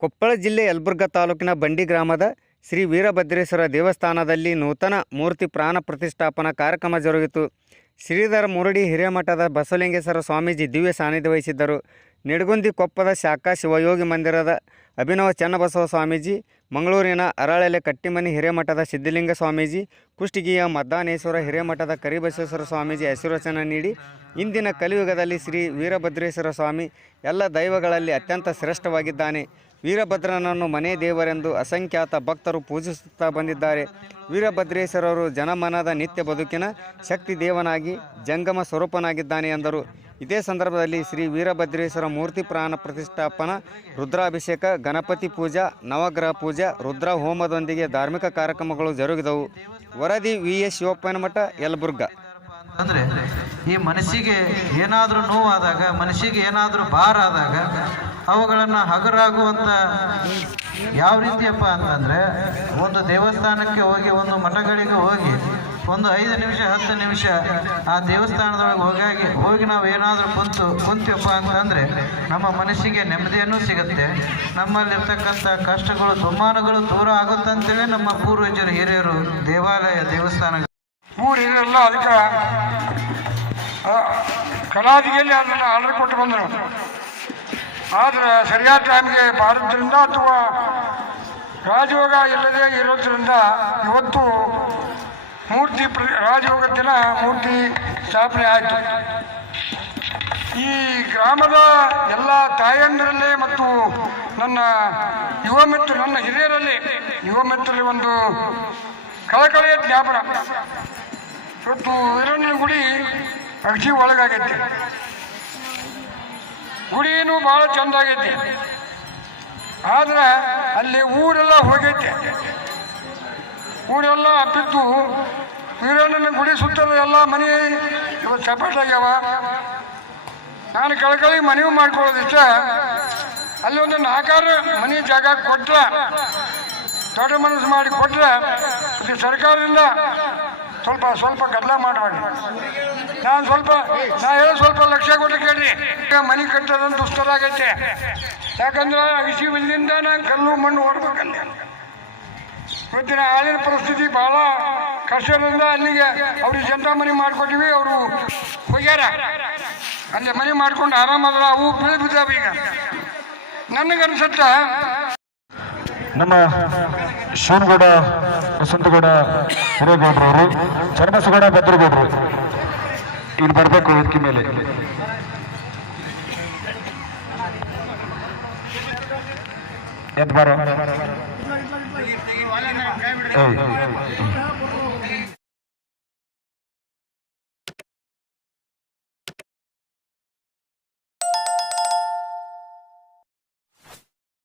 ಕೊಪ್ಪಳ ಜಿಲ್ಲೆ ಯಲಬುರ್ಗಾ ತಾಲೂಕಿನ ಬಂಡಿ ಗ್ರಾಮದ ಶ್ರೀ ವೀರಭದ್ರೇಶ್ವರ ದೇವಸ್ಥಾನದಲ್ಲಿ ನೂತನ ಮೂರ್ತಿ ಪ್ರಾಣ ಪ್ರತಿಷ್ಠಾಪನಾ ಕಾರ್ಯಕ್ರಮ ಜರುಗಿತು. ಶ್ರೀಧರ ಮುರಡಿ ಹಿರೇಮಠದ ಬಸವಲಿಂಗೇಶ್ವರ ಸ್ವಾಮೀಜಿ ದಿವ್ಯ ಸಾನ್ನಿಧ್ಯ ವಹಿಸಿದ್ದರು. ನಿಡಗುಂದಿ ಕೊಪ್ಪದ ಶಾಖಾ ಶಿವಯೋಗಿ ಮಂದಿರದ ಅಭಿನವ ಚನ್ನಬಸವ ಸ್ವಾಮೀಜಿ, ಮಂಗಳೂರಿನ ಅರಳೆಲೆ ಕಟ್ಟಿಮನಿ ಹಿರೇಮಠದ ಸಿದ್ಧಲಿಂಗ ಸ್ವಾಮೀಜಿ, ಕುಷ್ಟಗಿಯ ಮದ್ದಾನೇಶ್ವರ ಹಿರೇಮಠದ ಕರಿಬಸವೇಶ್ವರ ಸ್ವಾಮೀಜಿ ಆಶೀರ್ವಚನ ನೀಡಿ ಇಂದಿನ ಕಲಿಯುಗದಲ್ಲಿ ಶ್ರೀ ವೀರಭದ್ರೇಶ್ವರ ಸ್ವಾಮಿ ಎಲ್ಲ ದೈವಗಳಲ್ಲಿ ಅತ್ಯಂತ ಶ್ರೇಷ್ಠವಾಗಿದ್ದಾನೆ. ವೀರಭದ್ರನನ್ನು ಮನೆ ದೇವರೆಂದು ಅಸಂಖ್ಯಾತ ಭಕ್ತರು ಪೂಜಿಸುತ್ತಾ ಬಂದಿದ್ದಾರೆ. ವೀರಭದ್ರೇಶ್ವರರು ಜನಮನದ ನಿತ್ಯ ಬದುಕಿನ ಶಕ್ತಿ ದೇವನಾಗಿ, ಜಂಗಮ ಸ್ವರೂಪನಾಗಿದ್ದಾನೆ ಎಂದರು. ಇದೇ ಸಂದರ್ಭದಲ್ಲಿ ಶ್ರೀ ವೀರಭದ್ರೇಶ್ವರ ಮೂರ್ತಿ ಪ್ರಾಣ ಪ್ರತಿಷ್ಠಾಪನಾ, ರುದ್ರಾಭಿಷೇಕ, ಗಣಪತಿ ಪೂಜಾ, ನವಗ್ರಹ ಪೂಜಾ ರುದ್ರ ಹೋಮದೊಂದಿಗೆ ಧಾರ್ಮಿಕ ಕಾರ್ಯಕ್ರಮಗಳು ಜರುಗಿದವು. ವರದಿ ವಿ. ಎಸ್. ಶಿವಪ್ಪನಮಠ, ಯಲಬುರ್ಗ. ಅಂದರೆ ಈ ಮನಸ್ಸಿಗೆ ಏನಾದರೂ ನೋವಾದಾಗ, ಮನಸ್ಸಿಗೆ ಏನಾದರೂ ಭಾರ ಆದಾಗ ಅವುಗಳನ್ನು ಹಗರಾಗುವಂಥ ಯಾವ ರೀತಿಯಪ್ಪ ಅಂತಂದರೆ ಒಂದು ದೇವಸ್ಥಾನಕ್ಕೆ ಹೋಗಿ, ಒಂದು ಮಠಗಳಿಗೆ ಹೋಗಿ, ಒಂದು ಐದು ನಿಮಿಷ, ಹತ್ತು ನಿಮಿಷ ಆ ದೇವಸ್ಥಾನದೊಳಗೆ ಹೋಗಾಗಿ, ಹೋಗಿ ನಾವು ಏನಾದರೂ ಕುಂತು ಕುಂತೀವಪ್ಪ ಅಂತಂದರೆ ನಮ್ಮ ಮನಸ್ಸಿಗೆ ನೆಮ್ಮದಿಯನ್ನು ಸಿಗುತ್ತೆ. ನಮ್ಮಲ್ಲಿರ್ತಕ್ಕಂಥ ಕಷ್ಟಗಳು, ದುಮ್ಮಾನಗಳು ದೂರ ಆಗುತ್ತಂತೇಳಿ ನಮ್ಮ ಪೂರ್ವಜರು, ಹಿರಿಯರು ದೇವಾಲಯ ದೇವಸ್ಥಾನ ಊರು ಇದೆಲ್ಲ ಅದಕ್ಕೆ ಕಲಾದಿಗೆಯಲ್ಲಿ ಅದನ್ನು ಆರ್ಡರ್ ಕೊಟ್ಟು ಬಂದರು. ಆದರೆ ಸರಿಯಾದ ಟೈಮ್ಗೆ ಬಾರದ್ರಿಂದ ಅಥವಾ ರಾಜಯೋಗ ಇಲ್ಲದೆ ಇರೋದ್ರಿಂದ ಇವತ್ತು ಮೂರ್ತಿ ಪ್ರ, ರಾಜಯೋಗ ದಿನ ಮೂರ್ತಿ ಸ್ಥಾಪನೆ ಆಯಿತು. ಈ ಗ್ರಾಮದ ಎಲ್ಲ ತಾಯಂದಿರಲ್ಲೇ ಮತ್ತು ನನ್ನ ಯುವ ಮಿತ್ರ, ನನ್ನ ಹಿರಿಯರಲ್ಲಿ ಯುವ ಮಿತ್ರರಲ್ಲಿ ಒಂದು ಕಳಕಳಿಯ ಜ್ಞಾಪನ. ಇವತ್ತು ವೀರಣ್ಣನ ಗುಡಿ ಅಗಸಿ ಒಳಗಾಗೈತಿ. ಗುಡಿನೂ ಭಾಳ ಚಂದಾಗೈತಿ. ಆದ್ರೆ ಅಲ್ಲಿ ಊರೆಲ್ಲ ಹೋಗೈತೆ. ಊರೆಲ್ಲ ಬಿದ್ದು ವೀರಣ್ಣನ ಗುಡಿ ಸುತ್ತಲೂ ಎಲ್ಲ ಮನೆ ಇವತ್ತು ಸಪರೇಟ್ ಆಗ್ಯಾವ ನಾನು ಕಳಕಳಿ ಮನವಿ ಮಾಡ್ಕೊಳ್ಳೋದಿಷ್ಟ ಅಲ್ಲಿ ಒಂದು ನಾಲ್ಕಾರು ಮನೆ ಜಾಗ ಕೊಟ್ರ, ದೊಡ್ಡ ಮನಸ್ಸು ಮಾಡಿ ಕೊಟ್ರೆ, ಇದು ಸರ್ಕಾರದಿಂದ ಸ್ವಲ್ಪ ಸ್ವಲ್ಪ ಗದ್ದಲ ಮಾಡಬೇಡಿ. ನಾನು ಸ್ವಲ್ಪ ನಾ ಹೇಳೋ ಸ್ವಲ್ಪ ಲಕ್ಷ್ಯ ಕೊಟ್ಟು ಕೇಳಿ ಮನೆ ಕಟ್ಟೋದಂತ ದುಸ್ತರಾಗೈತೆ ಯಾಕಂದ್ರೆ ಇಸಿ ಬಿಲ್ದಿಂದ ನಾನು ಕಲ್ಲು ಮಣ್ಣು ಹೊಡ್ಬೇಕಲ್ಲಿ ಇವತ್ತಿನ ಹಾಲಿನ ಪರಿಸ್ಥಿತಿ ಭಾಳ ಕಷ್ಟ ಇರೋದ್ರಿಂದ ಅಲ್ಲಿಗೆ ಅವ್ರಿಗೆ ಜನತಾ ಮನೆ ಮಾಡಿಕೊಟ್ಟಿವಿ, ಅವರು ಹೋಗ್ಯಾರ. ಅಲ್ಲಿ ಮನೆ ಮಾಡ್ಕೊಂಡು ಆರಾಮದ್ರ ಅವು ಬೀಳಿ ಬಿದ್ದಾವ ಈಗ. ನನಗನ್ಸುತ್ತ? ನಮ್ಮ ಶಿವನಗೌಡ ವಸಂತಗೌಡ ಹಿರೇಗೌಡರವರು ಚರಣಸಗೌಡ ಭದ್ರಗೌಡರು. ಇಲ್ಲಿ ಬರಬೇಕು ವೇದಿಕೆ ಮೇಲೆ. ಎದ್ ಬಾರೋ.